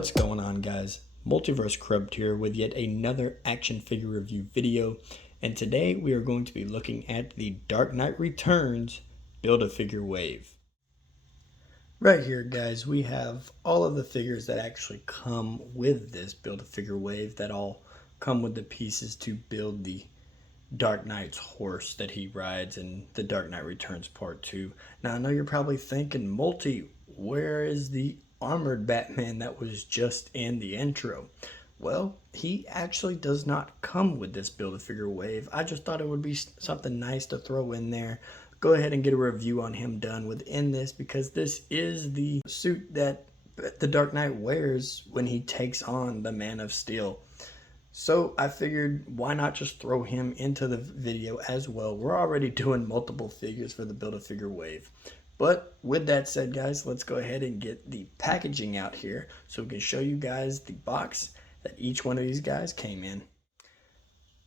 What's going on, guys? Multiverse Crubbed here with yet another action figure review video, and today we are going to be looking at the Dark Knight Returns Build-A-Figure wave. Right here, guys, we have all of the figures that actually come with this Build-A-Figure wave that all come with the pieces to build the Dark Knight's horse that he rides in the Dark Knight Returns Part 2. Now, I know you're probably thinking, Multi, where is the armored Batman that was just in the intro? Well, he actually does not come with this Build-A-Figure wave. I just thought it would be something nice to throw in there. Go ahead and get a review on him done within this, because this is the suit that the Dark Knight wears when he takes on the Man of Steel. So I figured, why not just throw him into the video as well? We're already doing multiple figures for the Build-A-Figure wave. But with that said, guys, let's go ahead and get the packaging out here so we can show you guys the box that each one of these guys came in.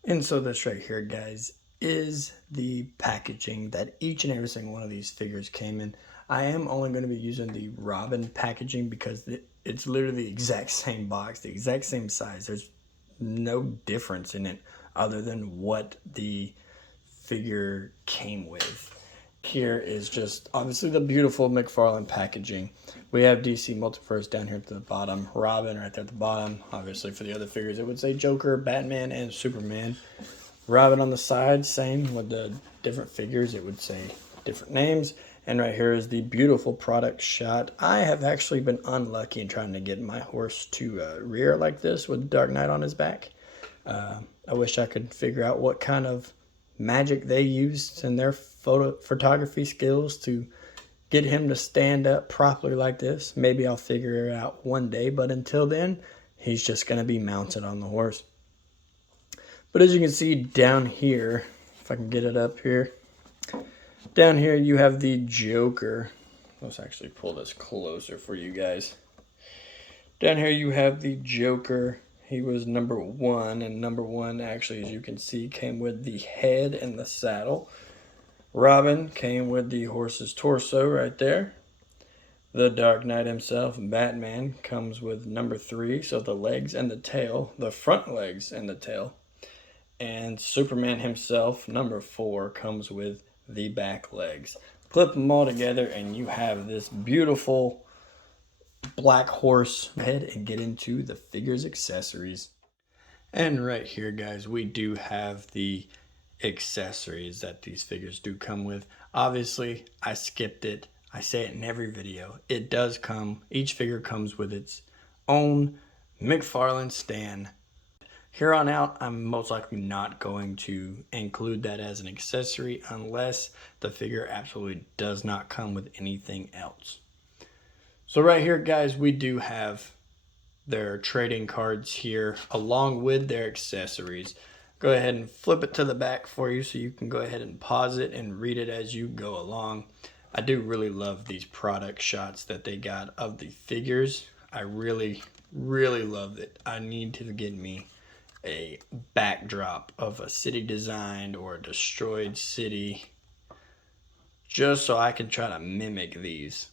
And so this right here, guys, is the packaging that each and every single one of these figures came in. I am only going to be using the Robin packaging because it's literally the exact same box, the exact same size. There's no difference in it other than what the figure came with. Here is just obviously the beautiful Mcfarlane packaging. We have DC Multiverse down here at the bottom, Robin right there at the bottom. Obviously for the other figures it would say Joker, Batman, and Superman. Robin on the side, same with the different figures, it would say different names. And right here is the beautiful product shot. I have actually been unlucky in trying to get my horse to rear like this with Dark Knight on his back. I wish I could figure out what kind of magic they used in their photography skills to get him to stand up properly like this. Maybe I'll figure it out one day, but until then, he's just going to be mounted on the horse. But as you can see down here, if I can get it up here, down here you have the Joker. Let's actually pull this closer for you guys. Down here you have the Joker. He was number 1, and number 1 actually, as you can see, came with the head and the saddle. Robin came with the horse's torso right there. The Dark Knight himself, Batman, comes with number 3, so the legs and the tail, the front legs and the tail. And Superman himself, number 4, comes with the back legs. Clip them all together and you have this beautiful black horse. Head and get into the figure's accessories. And right here, guys, we do have the accessories that these figures do come with. Obviously, I skipped it. I say it in every video. It does come, each figure comes with its own Mcfarlane stand. Here on out, I'm most likely not going to include that as an accessory unless the figure absolutely does not come with anything else. So right here, guys, we do have their trading cards here along with their accessories. Go ahead and flip it to the back for you so you can go ahead and pause it and read it as you go along. I do really love these product shots that they got of the figures. I really love it. I need to get me a backdrop of a city designed or a destroyed city just so I can try to mimic these.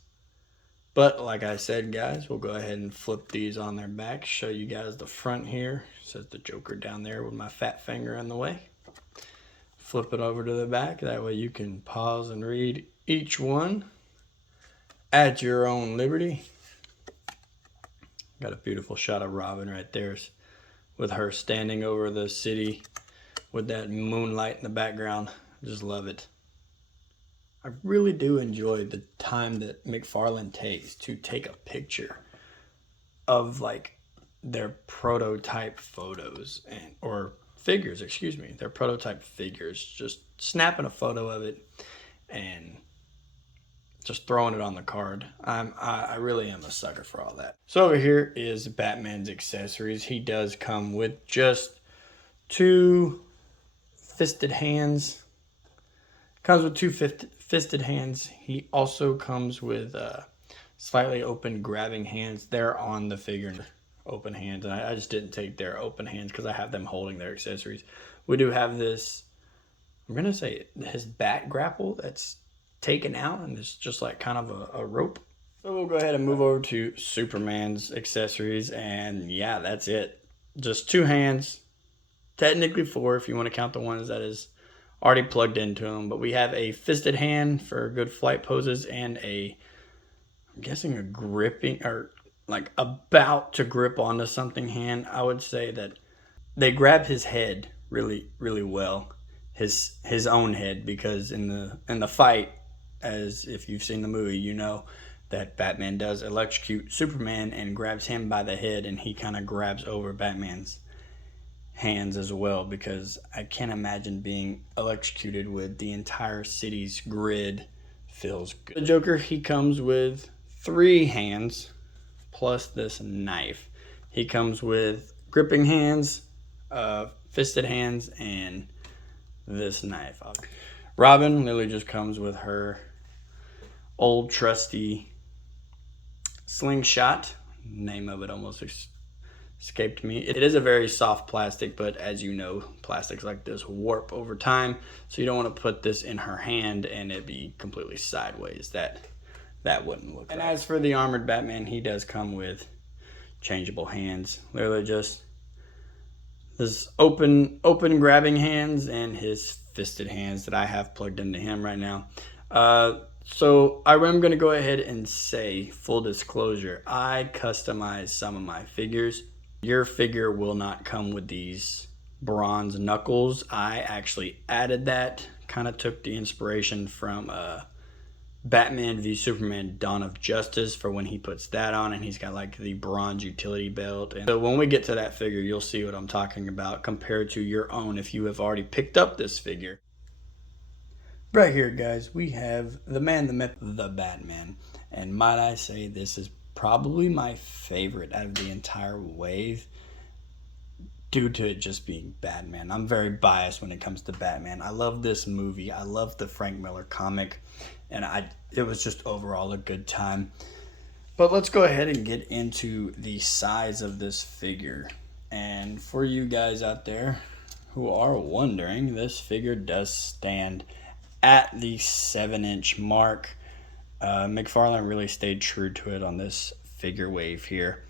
But like I said, guys, we'll go ahead and flip these on their back, show you guys the front here. It says the Joker down there with my fat finger in the way. Flip it over to the back, that way you can pause and read each one at your own liberty. Got a beautiful shot of Robin right there with her standing over the city with that moonlight in the background. Just love it. I really do enjoy the time that Mcfarlane takes to take a picture of like their prototype photos or figures, excuse me, their prototype figures, just snapping a photo of it and just throwing it on the card. I really am a sucker for all that. So over here is Batman's accessories. He does come with just 2 fisted hands. Comes with 2 fisted hands. He also comes with slightly open grabbing hands. They're on the figure, open hands. And I just didn't take their open hands because I have them holding their accessories. We do have this, I'm going to say his back grapple that's taken out, and it's just like kind of a rope. So we'll go ahead and move over to Superman's accessories, and yeah, that's it. Just 2 hands, technically 4 if you want to count the ones that is already plugged into them. But we have a fisted hand for good flight poses, and I'm guessing a gripping or like about to grip onto something hand. I would say that they grab his head really well, his own head, because in the fight, as if you've seen the movie, you know that Batman does electrocute Superman and grabs him by the head, and he kind of grabs over Batman's hands as well, because I can't imagine being electrocuted with the entire city's grid. Feels good. The Joker, he comes with 3 hands plus this knife. He comes with gripping hands, fisted hands, and this knife. Robin literally just comes with her old trusty slingshot. Name of it almost escaped me. It is a very soft plastic, but as you know, plastics like this warp over time, so you don't want to put this in her hand and it be completely sideways. That wouldn't look right. And as for the armored Batman, he does come with changeable hands. Literally just his open grabbing hands and his fisted hands that I have plugged into him right now. So I am going to go ahead and say, full disclosure, I customize some of my figures. Your figure will not come with these bronze knuckles. I actually added that, kind of took the inspiration from Batman v Superman Dawn of Justice for when he puts that on, and he's got like the bronze utility belt. And so when we get to that figure, you'll see what I'm talking about compared to your own if you have already picked up this figure. Right here, guys, we have the man, the myth, the Batman. And might I say, this is probably my favorite out of the entire wave due to it just being Batman. I'm very biased when it comes to Batman. I love this movie. I love the Frank Miller comic. And it was just overall a good time. But let's go ahead and get into the size of this figure. And for you guys out there who are wondering, this figure does stand at the 7-inch mark. Mcfarlane really stayed true to it on this figure wave here.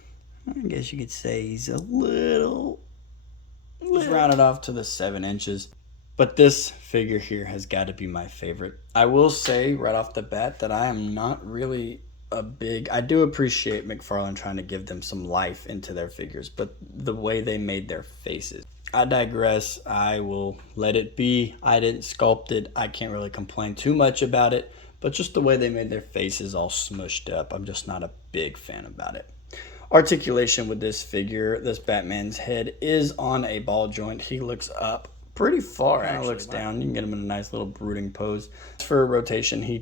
I guess you could say he's a little rounded off to the 7 inches. But this figure here has got to be my favorite. I will say right off the bat that I am not really I do appreciate Mcfarlane trying to give them some life into their figures, but the way they made their faces. I digress. I will let it be. I didn't sculpt it. I can't really complain too much about it, but just the way they made their faces all smushed up, I'm just not a big fan about it. Articulation with this figure, this Batman's head is on a ball joint. He looks up pretty far, actually. Looks down. You can get him in a nice little brooding pose. For rotation, he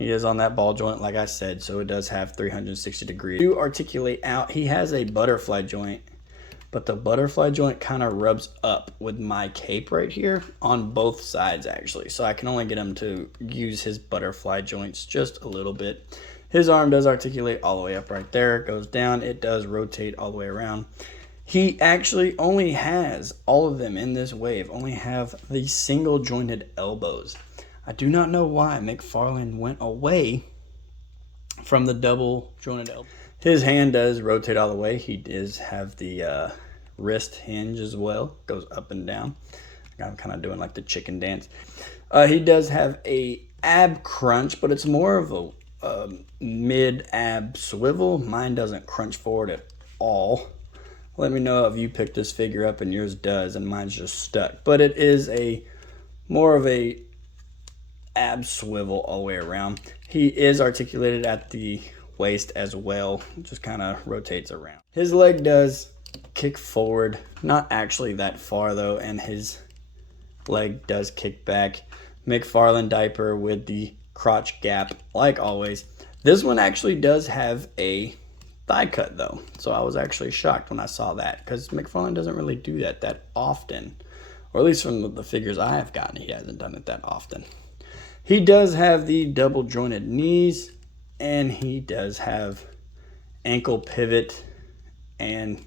is on that ball joint, like I said, so it does have 360 degrees. To articulate out, he has a butterfly joint, but the butterfly joint kind of rubs up with my cape right here on both sides, actually. So I can only get him to use his butterfly joints just a little bit. His arm does articulate all the way up right there. It goes down. It does rotate all the way around. He actually only has, all of them in this wave, only have the single jointed elbows. I do not know why Mcfarlane went away from the double jointed elbow. His hand does rotate all the way. He does have the wrist hinge as well. Goes up and down. I'm kind of doing like the chicken dance. He does have a ab crunch, but it's more of a mid-ab swivel. Mine doesn't crunch forward at all. Let me know if you picked this figure up and yours does and mine's just stuck. But it is more of a ab swivel all the way around. He is articulated at the waist as well. Just kind of rotates around. His leg does kick forward. Not actually that far though, and his leg does kick back. Mcfarlane diaper with the crotch gap like always. This one actually does have a thigh cut though, so I was actually shocked when I saw that, because Mcfarlane doesn't really do that often, or at least from the figures I have gotten, he hasn't done it that often. He does have the double jointed knees, and he does have ankle pivot and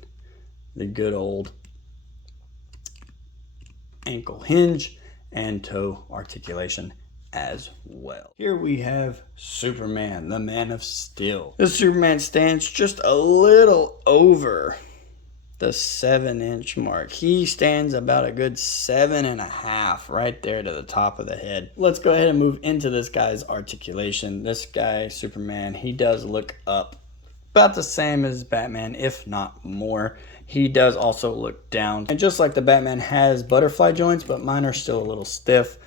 the good old ankle hinge and toe articulation as well. Here we have Superman, the Man of Steel. This Superman stands just a little over the 7-inch mark. He stands about a good 7.5 right there to the top of the head. Let's go ahead and move into this guy's articulation. This guy, Superman, he does look up about the same as Batman, if not more. He does also look down. And just like the Batman has butterfly joints, but mine are still a little stiff.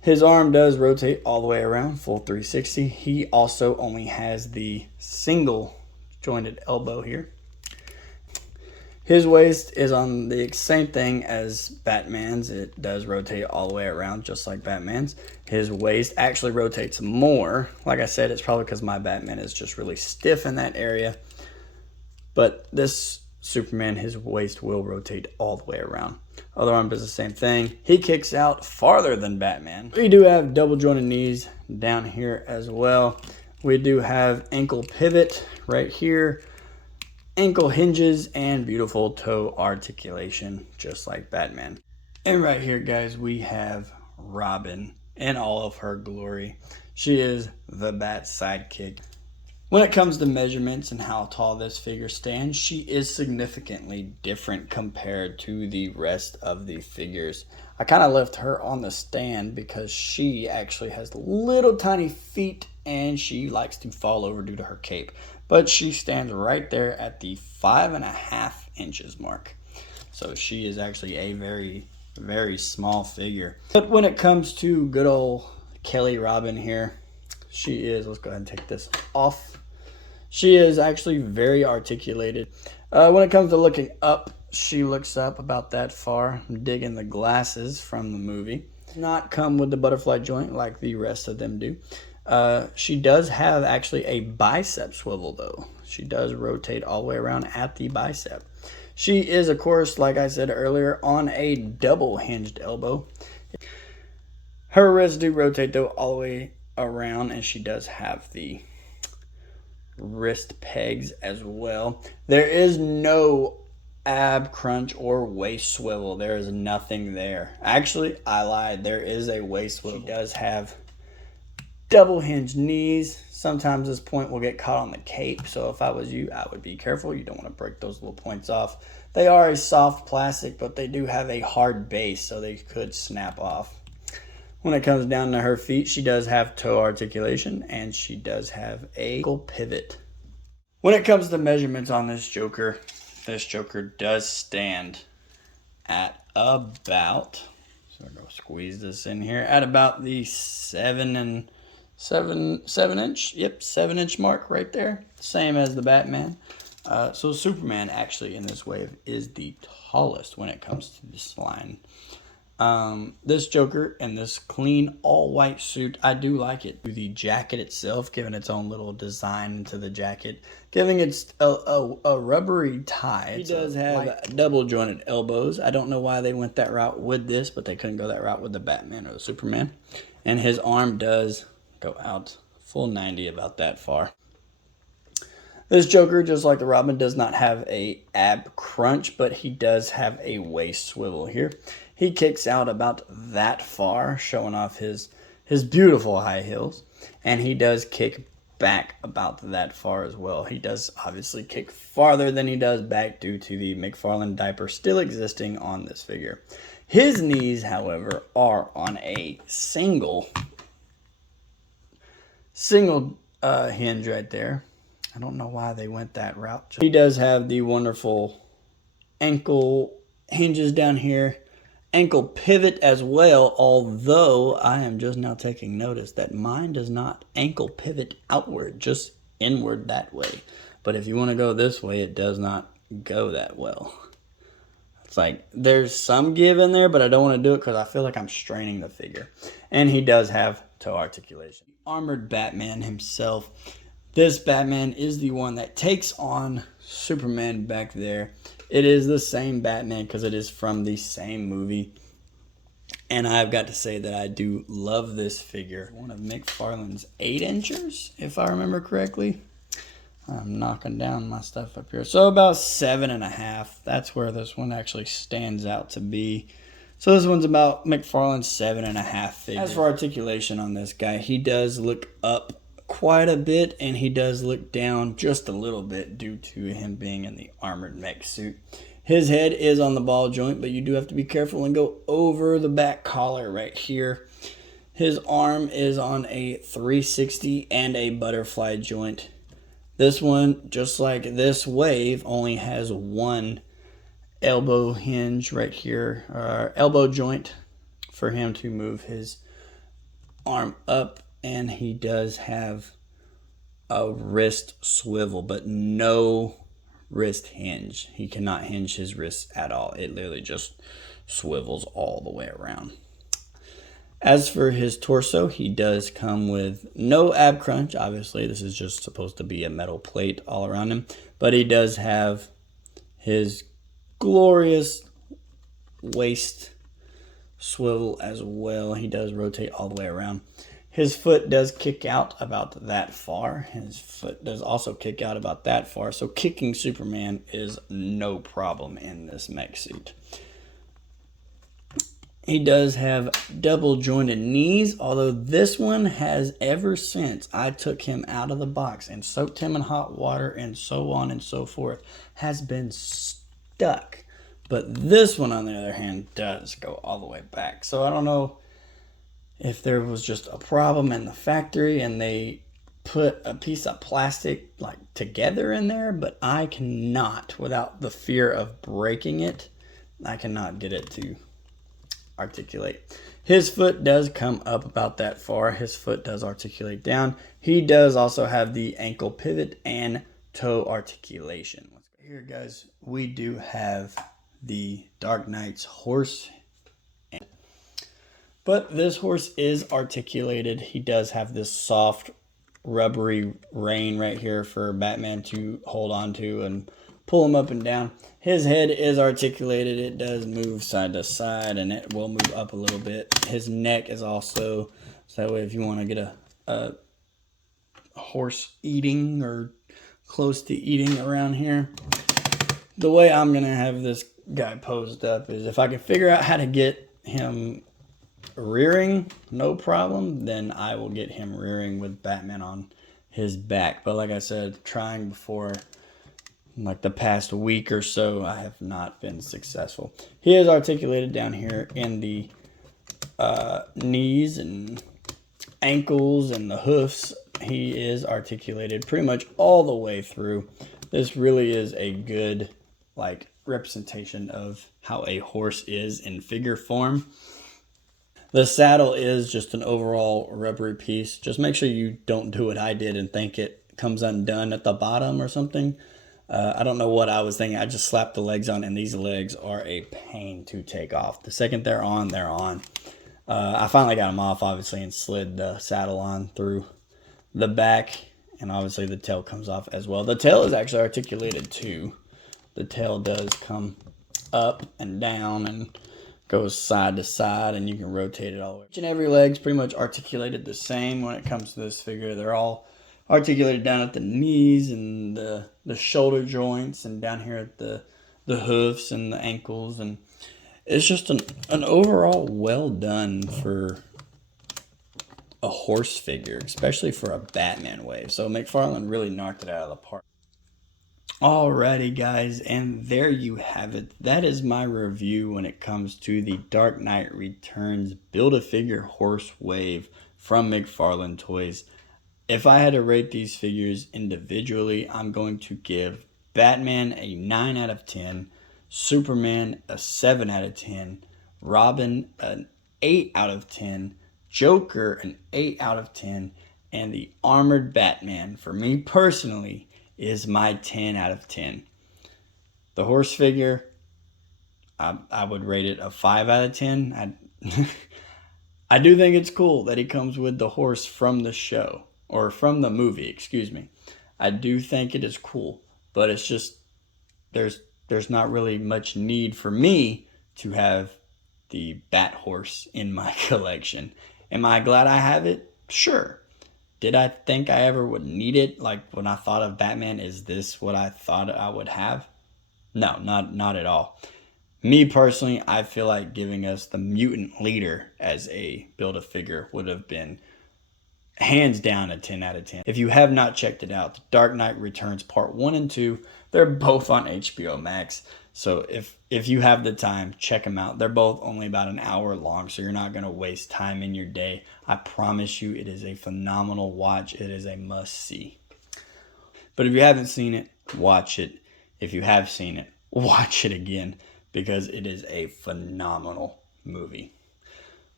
His arm does rotate all the way around, full 360. He also only has the single jointed elbow here. His waist is on the same thing as Batman's. It does rotate all the way around just like Batman's. His waist actually rotates more. Like I said, it's probably because my Batman is just really stiff in that area. But this Superman, his waist will rotate all the way around. Other arm does the same thing. He kicks out farther than Batman. We do have double jointed knees down here as well. We do have ankle pivot right here, ankle hinges, and beautiful toe articulation, just like Batman. And right here, guys, we have Robin in all of her glory. She is the Bat's sidekick. When it comes to measurements and how tall this figure stands, she is significantly different compared to the rest of the figures. I kind of left her on the stand because she actually has little tiny feet and she likes to fall over due to her cape. But she stands right there at the 5.5 inches mark. So she is actually a very, very small figure. But when it comes to good old Kelly Robin here, she is, let's go ahead and take this off. She is actually very articulated. When it comes to looking up, she looks up about that far. I'm digging the glasses from the movie. Not come with the butterfly joint like the rest of them do. She does have actually a bicep swivel though. She does rotate all the way around at the bicep. She is, of course, like I said earlier, on a double hinged elbow. Her wrists do rotate though all the way around, and she does have the wrist pegs as well. There is no ab crunch or waist swivel. There is nothing there. Actually, I lied. There is a waist swivel. She does have double hinged knees. Sometimes this point will get caught on the cape, so if I was you, I would be careful. You don't want to break those little points off. They are a soft plastic, but they do have a hard base, so they could snap off. When it comes down to her feet, she does have toe articulation, and she does have a ankle pivot. When it comes to measurements on this Joker does stand at about, so I'm going to squeeze this in here, at about the 7 inch, yep, 7-inch mark right there, same as the Batman. So Superman actually in this wave is the tallest when it comes to this line. This Joker and this clean all white suit, I do like it. The jacket itself, giving its own little design to the jacket, giving it a rubbery tie. He does have double jointed elbows. I don't know why they went that route with this, but they couldn't go that route with the Batman or the Superman. And his arm does go out full 90, about that far. This Joker, just like the Robin, does not have a ab crunch, but he does have a waist swivel here. He kicks out about that far, showing off his beautiful high heels. And he does kick back about that far as well. He does obviously kick farther than he does back due to the Mcfarlane diaper still existing on this figure. His knees, however, are on a single hinge right there. I don't know why they went that route. He does have the wonderful ankle hinges down here. Ankle pivot as well, although I am just now taking notice that mine does not ankle pivot outward, just inward that way. But if you want to go this way, it does not go that well. It's like there's some give in there, but I don't want to do it because I feel like I'm straining the figure. And he does have toe articulation. Armored Batman himself. This Batman is the one that takes on Superman back there. It is the same Batman because it is from the same movie. And I've got to say that I do love this figure. One of Mcfarlane's 8-inchers, if I remember correctly. I'm knocking down my stuff up here. So about 7.5. That's where this one actually stands out to be. So this one's about Mcfarlane's 7.5 figure. As for articulation on this guy, he does look up quite a bit, and he does look down just a little bit due to him being in the armored mech suit. His head is on the ball joint, but you do have to be careful and go over the back collar right here. His arm is on a 360 and a butterfly joint. This one, just like this wave, only has one elbow hinge right here, or elbow joint for him to move his arm up, and he does have a wrist swivel, but no wrist hinge. He cannot hinge his wrists at all. It literally just swivels all the way around. As for his torso, he does come with no ab crunch. Obviously, this is just supposed to be a metal plate all around him, but he does have his glorious waist swivel as well. He does rotate all the way around. His foot does kick out about that far. His foot does also kick out about that far. So kicking Superman is no problem in this mech suit. He does have double jointed knees, although this one has, ever since I took him out of the box and soaked him in hot water and so on and so forth, has been stuck. But this one, on the other hand, does go all the way back. So I don't know if there was just a problem in the factory and they put a piece of plastic like together in there, but I cannot, without the fear of breaking it, I cannot get it to articulate. His foot does come up about that far. His foot does articulate down. He does also have the ankle pivot and toe articulation. Here, guys, we do have the Dark Knight's horse, but this horse is articulated. He does have this soft rubbery rein right here for Batman to hold on to and pull him up and down. His head is articulated. It does move side to side, and it will move up a little bit. His neck is also, so that way if you want to get a horse eating or close to eating around here. The way I'm going to have this guy posed up is if I can figure out how to get him rearing, no problem, then I will get him rearing with Batman on his back. But like I said, trying before like the past week or so, I have not been successful. He is articulated down here in the knees and ankles and the hoofs. He is articulated pretty much all the way through. This really is a good like representation of how a horse is in figure form. The saddle is just an overall rubbery piece. Just make sure you don't do what I did and think it comes undone at the bottom or something. I don't know what I was thinking. I just slapped the legs on, and these legs are a pain to take off. The second they're on, they're on. I finally got them off, obviously, and slid the saddle on through the back, and obviously the tail comes off as well. The tail is actually articulated too. The tail does come up and down and goes side to side, and you can rotate it all the way. Each and every leg's pretty much articulated the same when it comes to this figure. They're all articulated down at the knees and the shoulder joints, and down here at the hoofs and the ankles, and it's just an overall well done for a horse figure, especially for a Batman wave. So Mcfarlane really knocked it out of the park. Alrighty, guys, and there you have it. That is my review when it comes to the Dark Knight Returns Build-A-Figure Horse Wave from Mcfarlane Toys. If I had to rate these figures individually, I'm going to give Batman a 9 out of 10, Superman a 7 out of 10, Robin an 8 out of 10, Joker an 8 out of 10, and the Armored Batman, for me personally, is my 10 out of 10. The horse figure, I would rate it a 5 out of 10. I do think it's cool that he comes with the horse from the show, or from the movie, excuse me. I do think it is cool, but it's just, there's not really much need for me to have the Bat horse in my collection. Am I glad I have it? Sure. Did I think I ever would need it? Like when I thought of Batman, is this what I thought I would have? No, not at all. Me personally, I feel like giving us the mutant leader as a Build-A-Figure would have been hands down a 10 out of 10. If you have not checked it out, The Dark Knight Returns Part 1 and 2, they're both on HBO Max. So if you have the time, check them out. They're both only about an hour long, so you're not going to waste time in your day. I promise you, it is a phenomenal watch. It is a must-see. But if you haven't seen it, watch it. If you have seen it, watch it again, because it is a phenomenal movie.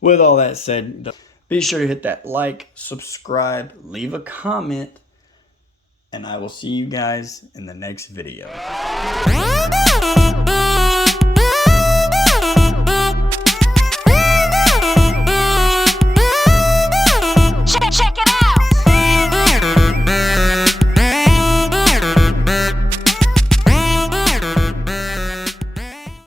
With all that said, be sure to hit that like, subscribe, leave a comment, and I will see you guys in the next video.